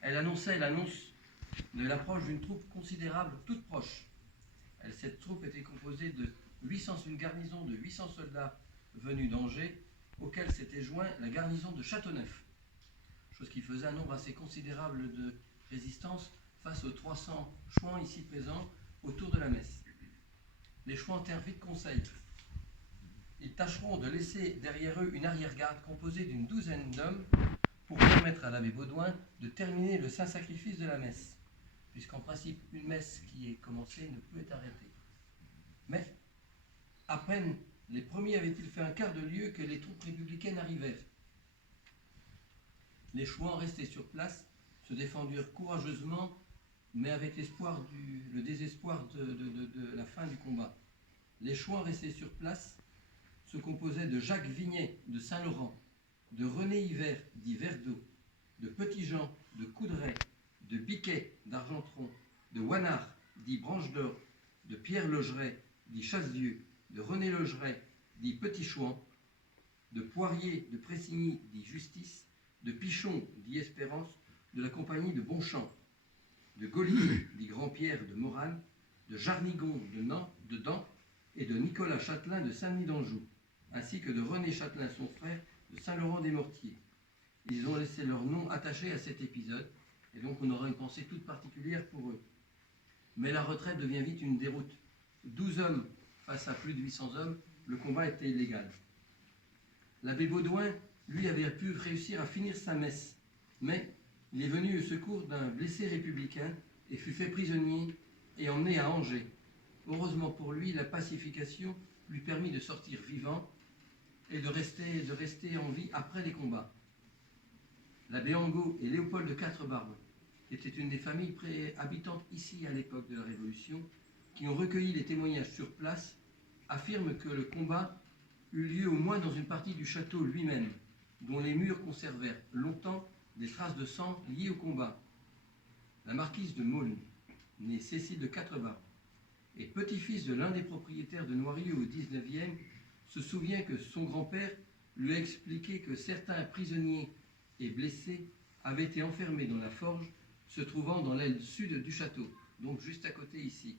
Elle annonçait l'annonce de l'approche d'une troupe considérable, toute proche. Cette troupe était composée d'une garnison de 800 soldats venus d'Angers, auquel s'était joint la garnison de Châteauneuf, chose qui faisait un nombre assez considérable de résistance face aux 300 chouans ici présents autour de la messe. Les chouans tinrent vite conseil. Ils tâcheront de laisser derrière eux une arrière-garde composée d'une douzaine d'hommes pour permettre à l'abbé Baudouin de terminer le saint sacrifice de la messe, puisqu'en principe, une messe qui est commencée ne peut être arrêtée. Mais, à peine les premiers avaient-ils fait un quart de lieue que les troupes républicaines arrivèrent. Les chouans restés sur place se défendirent courageusement, mais avec le désespoir de la fin du combat. Les chouans restés sur place se composaient de Jacques Vignet de Saint-Laurent, de René Hiver, dit Verdeau, de Petit Jean, de Coudray, de Biquet, d'Argentron, de Ouanard, dit Branche d'Or, de Pierre Logeret, dit Chassedieu, de René Logeret, dit Petit Chouan, de Poirier, de Pressigny, dit Justice, de Pichon, dit Espérance, de la compagnie de Bonchamp, de Gaulier, dit Grand-Pierre de Morane, de Jarnigon de Dant et de Nicolas Châtelain de Saint-Denis d'Anjou, ainsi que de René Châtelain, son frère, de Saint-Laurent-des-Mortiers. Ils ont laissé leur nom attaché à cet épisode, et donc on aura une pensée toute particulière pour eux. Mais la retraite devient vite une déroute. 12 hommes face à plus de 800 hommes, le combat était illégal. L'abbé Baudouin, lui, avait pu réussir à finir sa messe, mais il est venu au secours d'un blessé républicain et fut fait prisonnier et emmené à Angers. Heureusement pour lui, la pacification lui permit de sortir vivant et de rester en vie après les combats. L'abbé Angot et Léopold de Quatrebarbes étaient une des familles habitantes ici à l'époque de la Révolution, qui ont recueilli les témoignages sur place, affirment que le combat eut lieu au moins dans une partie du château lui-même, dont les murs conservèrent longtemps des traces de sang liées au combat. La marquise de Maulne, née Cécile de Quatrebarbes, et petit-fils de l'un des propriétaires de Noirieux au XIXe, se souvient que son grand-père lui a expliqué que certains prisonniers et blessés avaient été enfermés dans la forge se trouvant dans l'aile sud du château, donc juste à côté ici.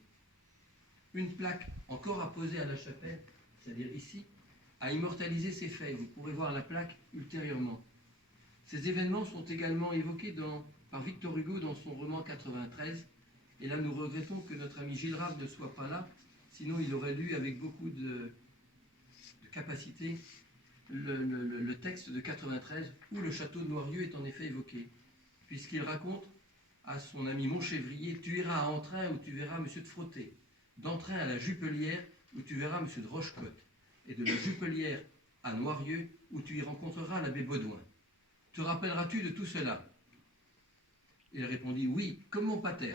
Une plaque encore apposée à la chapelle, c'est-à-dire ici, a immortalisé ces faits. Vous pourrez voir la plaque ultérieurement. Ces événements sont également évoqués par Victor Hugo dans son roman 93, et là nous regrettons que notre ami Gilles Rave ne soit pas là, sinon il aurait lu avec beaucoup de capacité le texte de 93 où le château de Noirieux est en effet évoqué, puisqu'il raconte à son ami Montchévrier: tu iras à Entrain où tu verras M. de Frotté, d'Entrain à la Jupelière où tu verras M. de Rochecotte, et de la Jupelière à Noirieux où tu y rencontreras l'abbé Baudouin. Te rappelleras-tu de tout cela? Il répondit: oui, comme mon pater.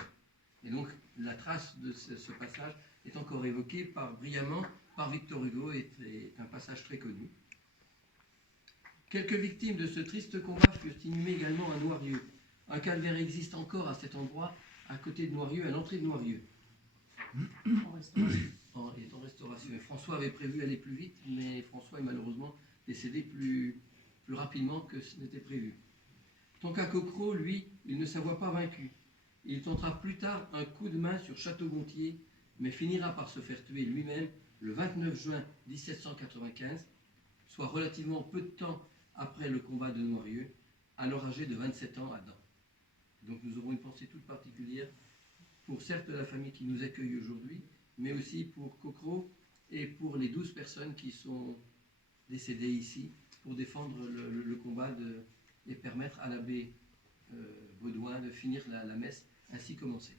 Et donc la trace de ce passage est encore évoquée brillamment par Victor Hugo et est un passage très connu. Quelques victimes de ce triste combat furent inhumées également à Noirieux. Un calvaire existe encore à cet endroit, à côté de Noirieux, à l'entrée de Noirieux. En restauration. Il est en restauration. Et François avait prévu aller plus vite, mais François est malheureusement décédé plus rapidement que ce n'était prévu. Tant qu'à Coquereau, lui, il ne s'avoit pas vaincu. Il tentera plus tard un coup de main sur Château-Gontier, mais finira par se faire tuer lui-même le 29 juin 1795, soit relativement peu de temps après le combat de Noirieux, alors âgé de 27 ans à Dant. Donc nous aurons une pensée toute particulière pour certes la famille qui nous accueille aujourd'hui, mais aussi pour Coquereau et pour les 12 personnes qui sont décédées ici pour défendre le combat et permettre à l'abbé Baudouin de finir la messe ainsi commencée.